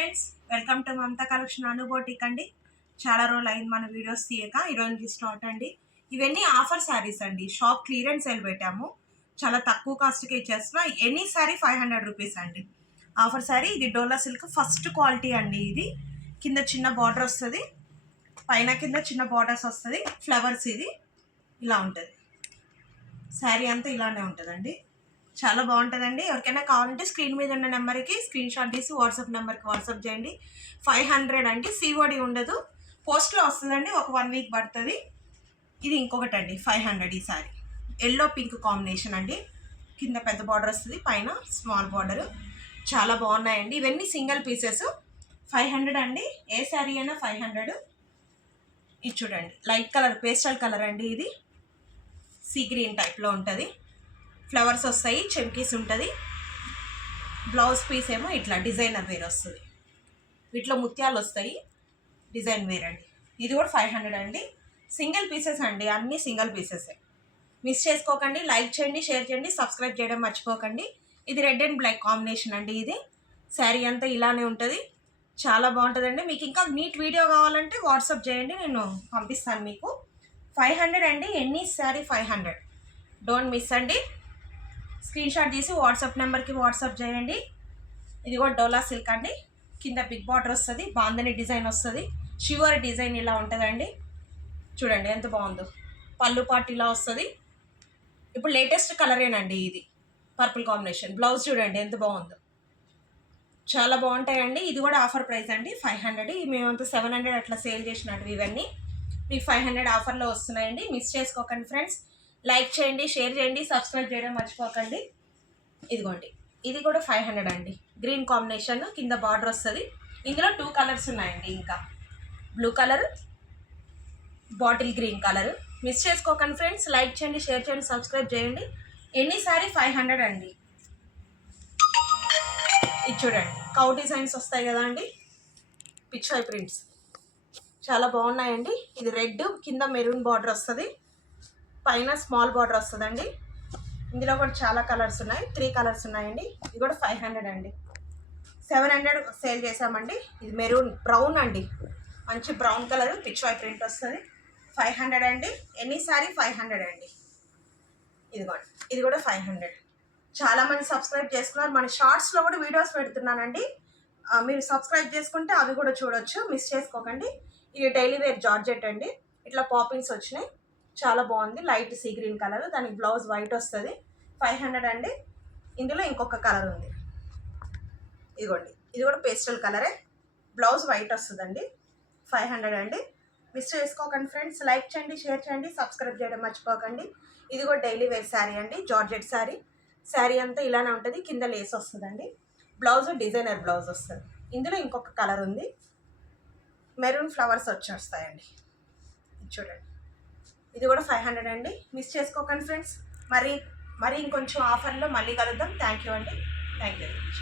Friends, welcome to Mamata collection అనుబోటిక్ అండి. చాలా రోజులు అయింది మన వీడియోస్ తీయక. ఈరోజు స్టార్ట్ అండి. ఇవన్నీ ఆఫర్ శారీస్ అండి. షాప్ క్లియరెన్స్ సేల్ పెట్టాము. చాలా తక్కువ కాస్ట్కి ఇచ్చేస్తున్నా. ఎనీ శారీ 500 రూపీస్ అండి. ఆఫర్ శారీ. ఇది డోలా సిల్క్ ఫస్ట్ క్వాలిటీ అండి. ఇది కింద చిన్న బార్డర్ వస్తుంది, పైన కింద చిన్న బార్డర్స్ వస్తుంది. ఫ్లవర్స్ ఇది ఇలా ఉంటుంది. శారీ అంతా ఇలానే ఉంటుందండి. చాలా బాగుంటుందండి. ఎవరికైనా కావాలంటే స్క్రీన్ మీద ఉన్న నెంబర్కి స్క్రీన్ షాట్ తీసి వాట్సాప్ నెంబర్కి వాట్సాప్ చేయండి. 500 అండి. సిఓడి ఉండదు, పోస్ట్లో వస్తుందండి. ఒక 1 వీక్ పడుతుంది. ఇది ఇంకొకటి అండి 500. ఈ సారీ ఎల్లో పింక్ కాంబినేషన్ అండి. కింద పెద్ద బార్డర్ వస్తుంది, పైన స్మాల్ బార్డర్. చాలా బాగున్నాయండి. ఇవన్నీ సింగిల్ పీసెస్. 500 అండి. ఏ శారీ అయినా 500. ఇది చూడండి, లైట్ కలర్ పేస్టల్ కలర్ అండి. ఇది సీ గ్రీన్ టైప్లో ఉంటుంది. ఫ్లవర్స్ వస్తాయి, చెమ్కీస్ ఉంటుంది. బ్లౌజ్ పీస్ ఏమో ఇట్లా డిజైనర్ వేర్ వస్తుంది. వీటిలో ముత్యాలు వస్తాయి, డిజైన్ వేర్ అండి. ఇది కూడా 500 అండి. సింగిల్ పీసెస్ అండి, అన్నీ సింగిల్ పీసెసే. మిస్ చేసుకోకండి. లైక్ చేయండి, షేర్ చేయండి, సబ్స్క్రైబ్ చేయడం మర్చిపోకండి. ఇది రెడ్ అండ్ బ్లాక్ కాంబినేషన్ అండి. ఇది శారీ అంతా ఇలానే ఉంటుంది. చాలా బాగుంటుందండి. మీకు ఇంకా నీట్ వీడియో కావాలంటే వాట్సాప్ చేయండి, నేను పంపిస్తాను మీకు. 500 అండి. ఎనీ శారీ 500. డోంట్ మిస్ అండి. స్క్రీన్ షాట్ తీసి వాట్సాప్ నెంబర్కి వాట్సాప్ చేయండి. ఇది కూడా డోలా సిల్క్ అండి. కింద బిగ్ బార్డర్ వస్తుంది, బాందని డిజైన్ వస్తుంది. షివర్ డిజైన్ ఇలా ఉంటుందండి. చూడండి ఎంత బాగుందో. పళ్ళు పాటు ఇలా వస్తుంది. ఇప్పుడు లేటెస్ట్ కలరేనండి ఇది, పర్పుల్ కాంబినేషన్. బ్లౌజ్ చూడండి ఎంత బాగుందో. చాలా బాగుంటాయండి. ఇది కూడా ఆఫర్ ప్రైస్ అండి, 500. మేమంతా 700 అట్లా సేల్ చేసినట్టు ఇవన్నీ మీకు 500 ఆఫర్లో వస్తున్నాయండి. మిస్ చేసుకోకండి ఫ్రెండ్స్. లైక్ చేయండి, షేర్ చేయండి, సబ్స్క్రైబ్ చేయడం మర్చిపోకండి. ఇదిగోండి, ఇది కూడా 500 అండి. గ్రీన్ కాంబినేషన్, కింద బార్డర్ వస్తుంది. ఇందులో 2 కలర్స్ ఉన్నాయండి. ఇంకా blue colour, bottle green colour. Miss చేసుకోకండి ఫ్రెండ్స్. లైక్ చేయండి, షేర్ చేయండి, సబ్స్క్రైబ్ చేయండి. ఎన్ని సారీ 500 అండి. ఇది చూడండి, కౌ డిజైన్స్ వస్తాయి కదా అండి, పిక్చర్ ప్రింట్స్ చాలా బాగున్నాయండి. ఇది రెడ్, కింద మెరూన్ బార్డర్ వస్తుంది, పైన స్మాల్ బార్డర్ వస్తుందండి. ఇందులో కూడా చాలా కలర్స్ ఉన్నాయి, 3 కలర్స్ ఉన్నాయండి. ఇది కూడా 500 అండి. 700 సేల్ చేసామండి. ఇది మెరూన్ బ్రౌన్ అండి, మంచి బ్రౌన్ కలర్, పిక్చర్ ప్రింట్ వస్తుంది. 500 అండి. ఎనీ సారీ 500 అండి. ఇదిగోండి, ఇది కూడా 500. చాలామంది సబ్స్క్రైబ్ చేసుకున్నారు. మన షార్ట్స్లో కూడా వీడియోస్ పెడుతున్నానండి. మీరు సబ్స్క్రైబ్ చేసుకుంటే అవి కూడా చూడొచ్చు. మిస్ చేసుకోకండి. ఇది డైలీ వేర్ జార్జెట్ అండి. ఇట్లా పాపింగ్స్ వచ్చినాయి. చాలా బాగుంది. లైట్ సీ గ్రీన్ కలర్, దానికి బ్లౌజ్ వైట్ వస్తుంది. 500 అండి. ఇందులో ఇంకొక కలర్ ఉంది, ఇదిగోండి. ఇది కూడా పేస్టల్ కలరే, బ్లౌజ్ వైట్ వస్తుందండి. 500 అండి. మిస్ చేసుకోకండి ఫ్రెండ్స్. లైక్ చేయండి, షేర్ చేయండి, సబ్స్క్రైబ్ చేయడం మర్చిపోకండి. ఇది కూడా డైలీ వేర్ శారీ అండి, జార్జెట్ శారీ. శారీ అంతా ఇలానే ఉంటుంది. కింద లేస్ వస్తుందండి. బ్లౌజ్ డిజైనర్ బ్లౌజ్ వస్తుంది. ఇందులో ఇంకొక కలర్ ఉంది, మెరూన్ ఫ్లవర్స్ వచ్చేస్తాయండి. చూడండి, ఇది కూడా 500 అండి. మిస్ చేసుకోకండి ఫ్రెండ్స్. మరి ఇంకొంచెం ఆఫర్లో మళ్ళీ కలుద్దాం. థ్యాంక్ యూ అండి. Thank you very much.